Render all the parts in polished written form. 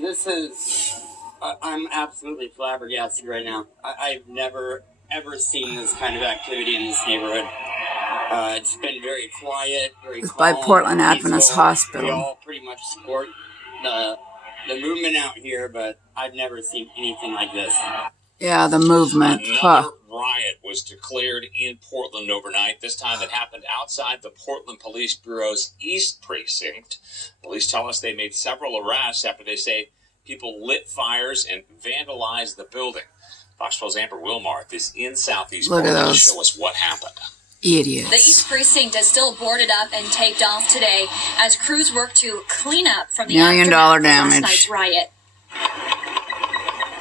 This is... I'm absolutely flabbergasted right now. I've never, ever seen this kind of activity in this neighborhood. It's been very quiet, very calm. By Portland Adventist Hospital. We all pretty much support the movement out here, but I've never seen anything like this. Yeah, the movement. Another riot was declared in Portland overnight. This time it happened outside the Portland Police Bureau's East Precinct. Police tell us they made several arrests after they say people lit fires and vandalized the building. Fox 12's Amber Wilmarth is in Southeast Portland to show us what happened. Idiots. The East Precinct is still boarded up and taped off today as crews work to clean up from the $1 million aftermath damage. of last night's riot.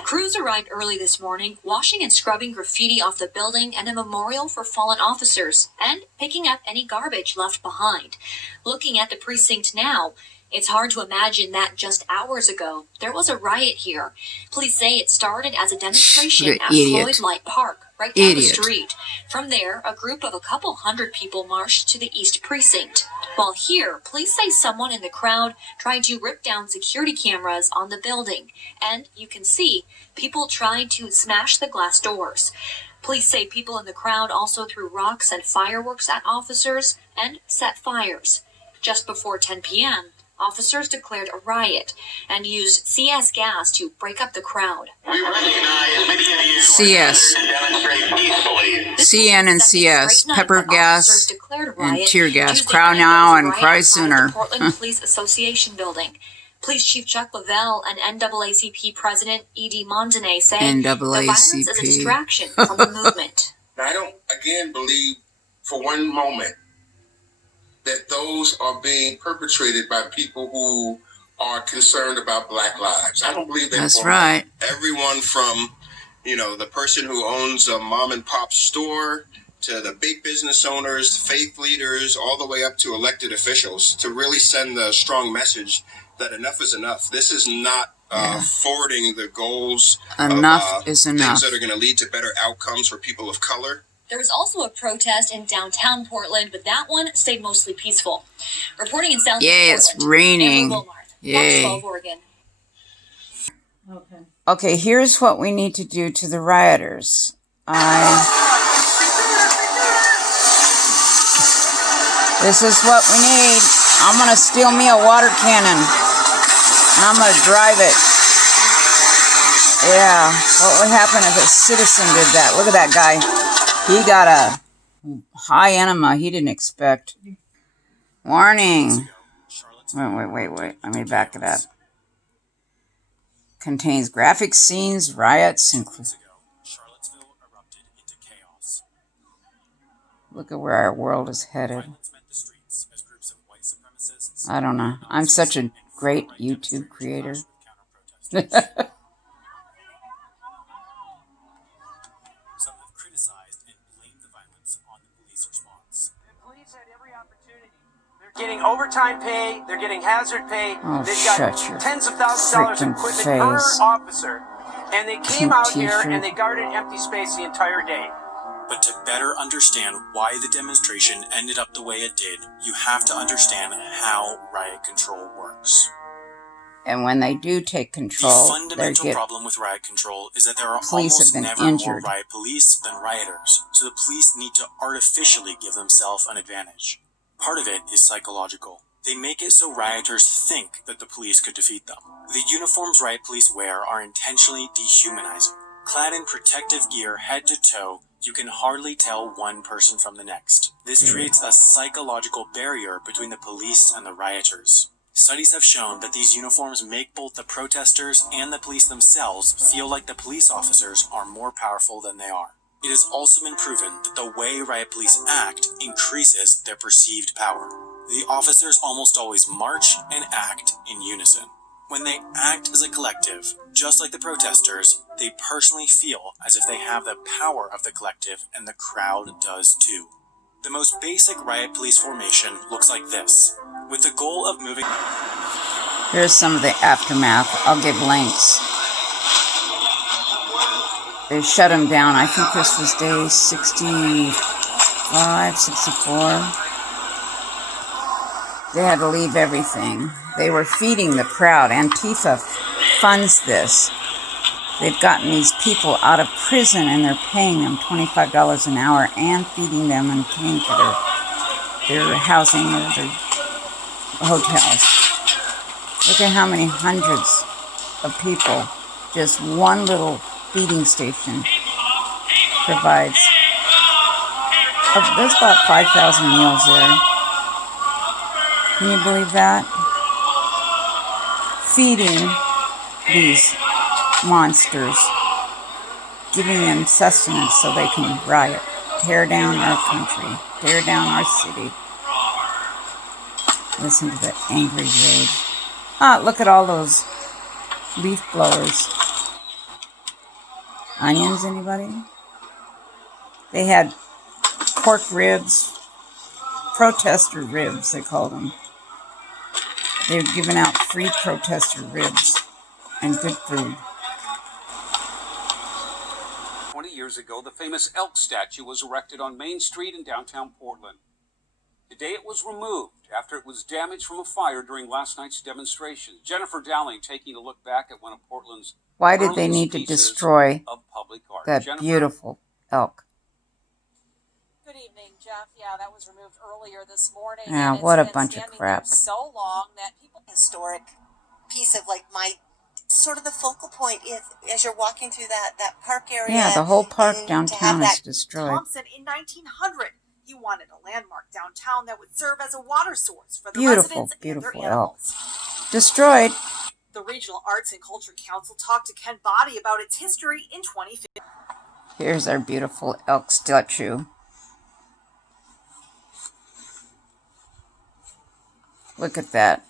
Crews arrived early this morning, washing and scrubbing graffiti off the building and a memorial for fallen officers, and picking up any garbage left behind. Looking at the precinct now, it's hard to imagine that just hours ago, there was a riot here. Police say it started as a demonstration at Floyd Light Park, right down the street. From there, a group of a couple hundred people marched to the East Precinct. While here, police say someone in the crowd tried to rip down security cameras on the building. And you can see people tried to smash the glass doors. Police say people in the crowd also threw rocks and fireworks at officers and set fires. Just before 10 p.m., officers declared a riot and used CS gas to break up the crowd. We recognize many of you CS. to demonstrate peacefully. CN and CS, pepper gas and tear gas. Cry now and cry sooner. The Portland Police Association building. Police Chief Chuck Lavelle and NAACP President Edie Mondane say the violence is a distraction from the movement. I don't, again, believe for one moment that those are being perpetrated by people who are concerned about Black lives. I don't believe that. That's right. Everyone from, the person who owns a mom and pop store to the big business owners, faith leaders, all the way up to elected officials to really send a strong message that enough is enough. This is not forwarding the goals enough is enough. Things that are going to lead to better outcomes for people of color. There was also a protest in downtown Portland, but that one stayed mostly peaceful. Reporting in Southeast Portland. It's raining. Yay. Fox 12 Oregon. Okay, here's what we need to do to the rioters. This is what we need. I'm going to steal me a water cannon. And I'm going to drive it. Yeah, what would happen if a citizen did that? Look at that guy. He got a high enema he didn't expect. Warning. Wait. Let me back it up. Contains graphic scenes, riots, and... Look at where our world is headed. I don't know. I'm such a great YouTube creator. Getting overtime pay, they're getting hazard pay. Oh, they've got tens of thousands of dollars in equipment per officer. And they came out here and they guarded empty space the entire day. But to better understand why the demonstration ended up the way it did, you have to understand how riot control works. And when they do take control, the fundamental problem with riot control is that there are police almost have never been injured. more riot police than rioters, so the police need to artificially give themselves an advantage. Part of it is psychological. They make it so rioters think that the police could defeat them. The uniforms riot police wear are intentionally dehumanizing. Clad in protective gear head to toe, you can hardly tell one person from the next. This creates a psychological barrier between the police and the rioters. Studies have shown that these uniforms make both the protesters and the police themselves feel like the police officers are more powerful than they are. It has also been proven that the way riot police act increases their perceived power. The officers almost always march and act in unison. When they act as a collective, just like the protesters, they personally feel as if they have the power of the collective, and the crowd does too. The most basic riot police formation looks like this, with the goal of moving... Here's some of the aftermath. I'll give links. They shut him down. I think this was day 65, 64. They had to leave everything. They were feeding the crowd. Antifa funds this. They've gotten these people out of prison and they're paying them $25 an hour and feeding them and paying for their housing or their hotels. Look at how many hundreds of people just one little feeding station provides. There's about 5,000 meals there. Can you believe that? Feeding these monsters, giving them sustenance so they can riot, tear down our country, tear down our city. Listen to the angry rage. Look at all those leaf blowers. Onions, anybody? They had pork ribs, protester ribs, they called them. They were giving out free protester ribs and good food. 20 years ago, the famous elk statue was erected on Main Street in downtown Portland. Today it was removed after it was damaged from a fire during last night's demonstration. Jennifer Dowling taking a look back at one of Portland's Why did they need to destroy of public art. that Jennifer? Beautiful elk? Good evening, Jeff. Yeah, that was removed earlier this morning. Yeah, and what a been bunch of crap. So long that people historic piece of like my sort of the focal point is as you're walking through that park area. Yeah, the whole park downtown is destroyed. Thompson in 1900, he wanted a landmark downtown that would serve as a water source for the Beautiful, residents beautiful and their elk. animals. Destroyed. The Regional Arts and Culture Council talked to Ken Body about its history in 2015. Here's our beautiful elk statue. Look at that.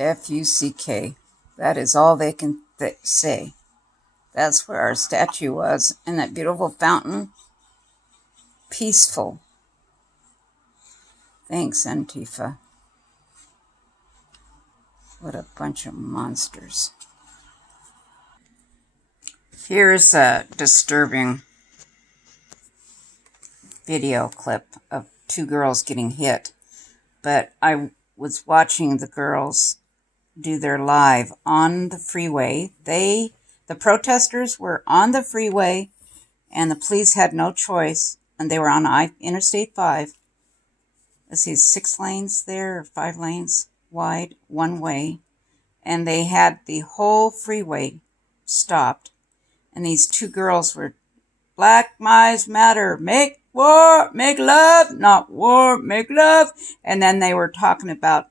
F-U-C-K. That is all they can say. That's where our statue was. And that beautiful fountain. Peaceful. Thanks, Antifa. What a bunch of monsters. Here's a disturbing video clip of two girls getting hit. But I was watching the girls do their live on the freeway. The protesters were on the freeway and the police had no choice, and they were on Interstate 5. Let's see, 6 lanes there, or 5 lanes wide, one way, and they had the whole freeway stopped, and these two girls were, Black Lives Matter, make war, make love, not war, make love. And then they were talking about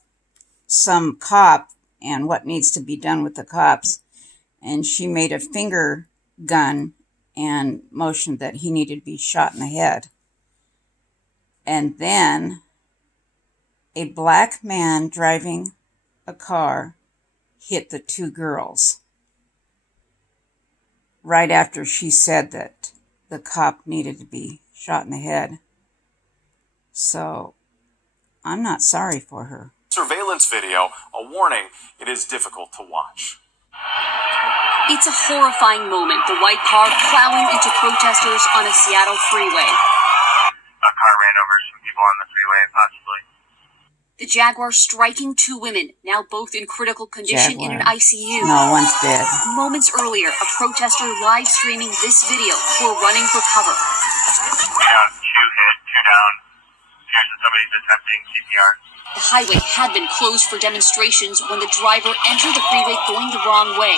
some cop and what needs to be done with the cops. And she made a finger gun and motioned that he needed to be shot in the head. And then a black man driving a car hit the two girls right after she said that the cop needed to be shot in the head. So, I'm not sorry for her. Surveillance video, a warning, it is difficult to watch. It's a horrifying moment, the white car plowing into protesters on a Seattle freeway. A car ran over some people on the freeway, possibly. The Jaguar striking 2 women, now both in critical condition in an ICU. No, one's dead. Moments earlier, a protester live streaming this video before running for cover. Yeah, 2 hit, 2 down. Appears that somebody's attempting CPR. The highway had been closed for demonstrations when the driver entered the freeway going the wrong way.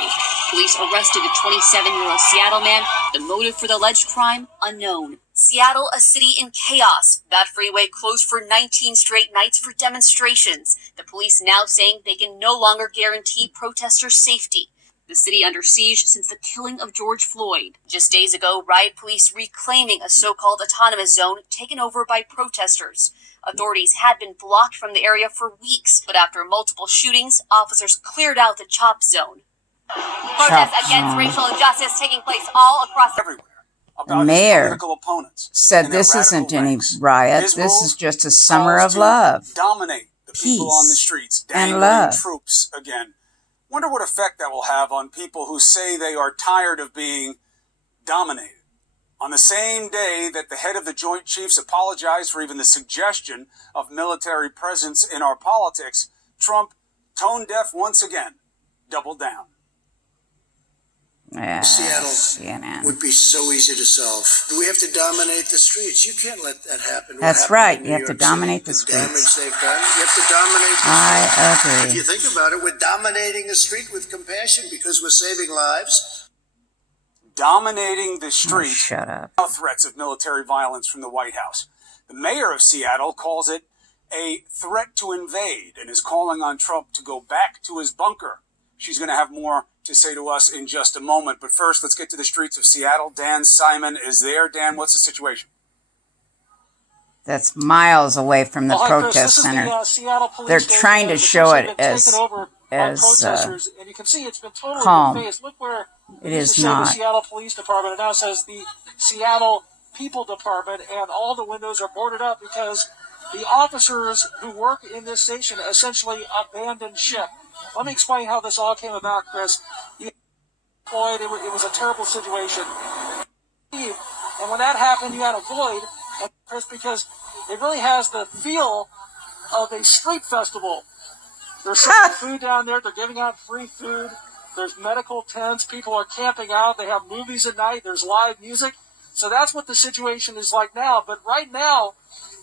Police arrested a 27-year-old Seattle man. The motive for the alleged crime, unknown. Seattle, a city in chaos. That freeway closed for 19 straight nights for demonstrations. The police now saying they can no longer guarantee protesters' safety. The city under siege since the killing of George Floyd. Just days ago, riot police reclaiming a so-called autonomous zone taken over by protesters. Authorities had been blocked from the area for weeks, but after multiple shootings, officers cleared out the CHOP zone. Protests against racial injustice taking place all across everywhere. The mayor opponents said this isn't any riot. This is just a summer of love, dominate the people on the streets, and love. Troops again. Wonder what effect that will have on people who say they are tired of being dominated. On the same day that the head of the Joint Chiefs apologized for even the suggestion of military presence in our politics, Trump, tone deaf once again, doubled down. Seattle CNN. would be so easy to solve. We have to dominate the streets. You can't let that happen. That's right. You have to dominate the streets. Damage they've done. You have to dominate the I streets. agree. If you think about it, we're dominating the street with compassion because we're saving lives. Dominating the street. Shut up. Threats of military violence from the White House. The mayor of Seattle calls it a threat to invade and is calling on Trump to go back to his bunker. She's going to have more to say to us in just a moment. But first, let's get to the streets of Seattle. Dan Simon is there. Dan, what's the situation? That's miles away from the protest center. They're trying to show it as protesters, and you can see it's been totally calm. defaced. Look where it is not. not. The Seattle Police Department. It now says the Seattle People Department, and all the windows are boarded up because the officers who work in this station essentially abandoned ship. Let me explain how this all came about, Chris. Floyd, it was a terrible situation. And when that happened, you had a void, Chris, because it really has the feel of a street festival. There's some food down there. They're giving out free food. There's medical tents. People are camping out. They have movies at night. There's live music. So that's what the situation is like now. But right now,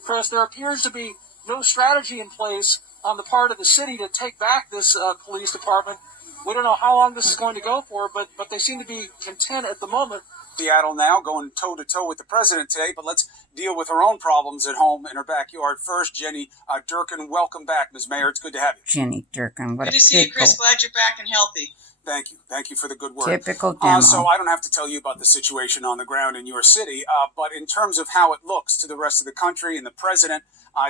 Chris, there appears to be no strategy in place on the part of the city to take back this police department. We don't know how long this is going to go for, but they seem to be content at the moment. Seattle now going toe-to-toe with the president today, but let's deal with her own problems at home in her backyard. First, Jenny Durkin, welcome back, Ms. Mayor. It's good to have you. Jenny Durkin, what good a to see you, Chris. Glad you're back and healthy. Thank you. Thank you for the good word. Typical demo. So I don't have to tell you about the situation on the ground in your city, but in terms of how it looks to the rest of the country and the president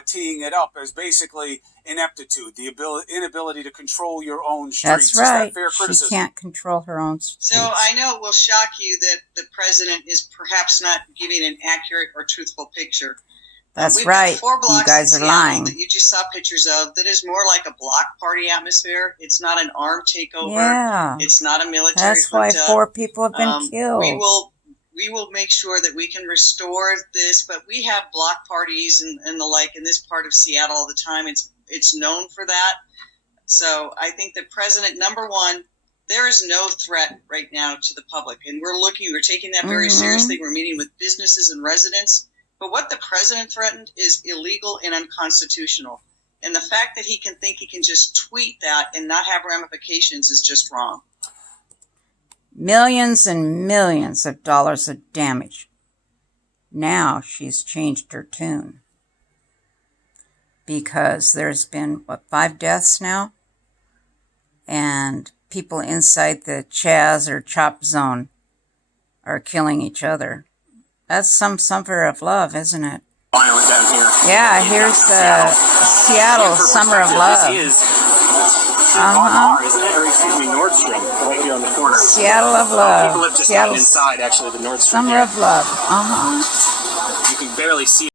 teeing it up as basically ineptitude, the inability to control your own streets. That's right. Is that fair criticism? She can't control her own streets. So I know it will shock you that the president is perhaps not giving an accurate or truthful picture. That's We've right. got 4 blocks You guys in are Seattle lying. that you just saw pictures of that is more like a block party atmosphere. It's not an armed takeover. Yeah. It's not a military That's why junta. 4 people have been killed. We will make sure that we can restore this, but we have block parties and the like in this part of Seattle all the time. It's known for that. So I think the president, number one, there is no threat right now to the public, and we're taking that very seriously. We're meeting with businesses and residents. But what the president threatened is illegal and unconstitutional. And the fact that he can think he can just tweet that and not have ramifications is just wrong. Millions and millions of dollars of damage. Now she's changed her tune. Because there's been, 5 deaths now? And people inside the Chaz or Chop Zone are killing each other. That's some summer of love, isn't it? Yeah, here's the Seattle Summer of Love. Isn't it? Or excuse me, Nordstrom, right here on the corner. Seattle of Love. People have just gotten inside, actually, the Nordstrom. Summer of Love. You can barely see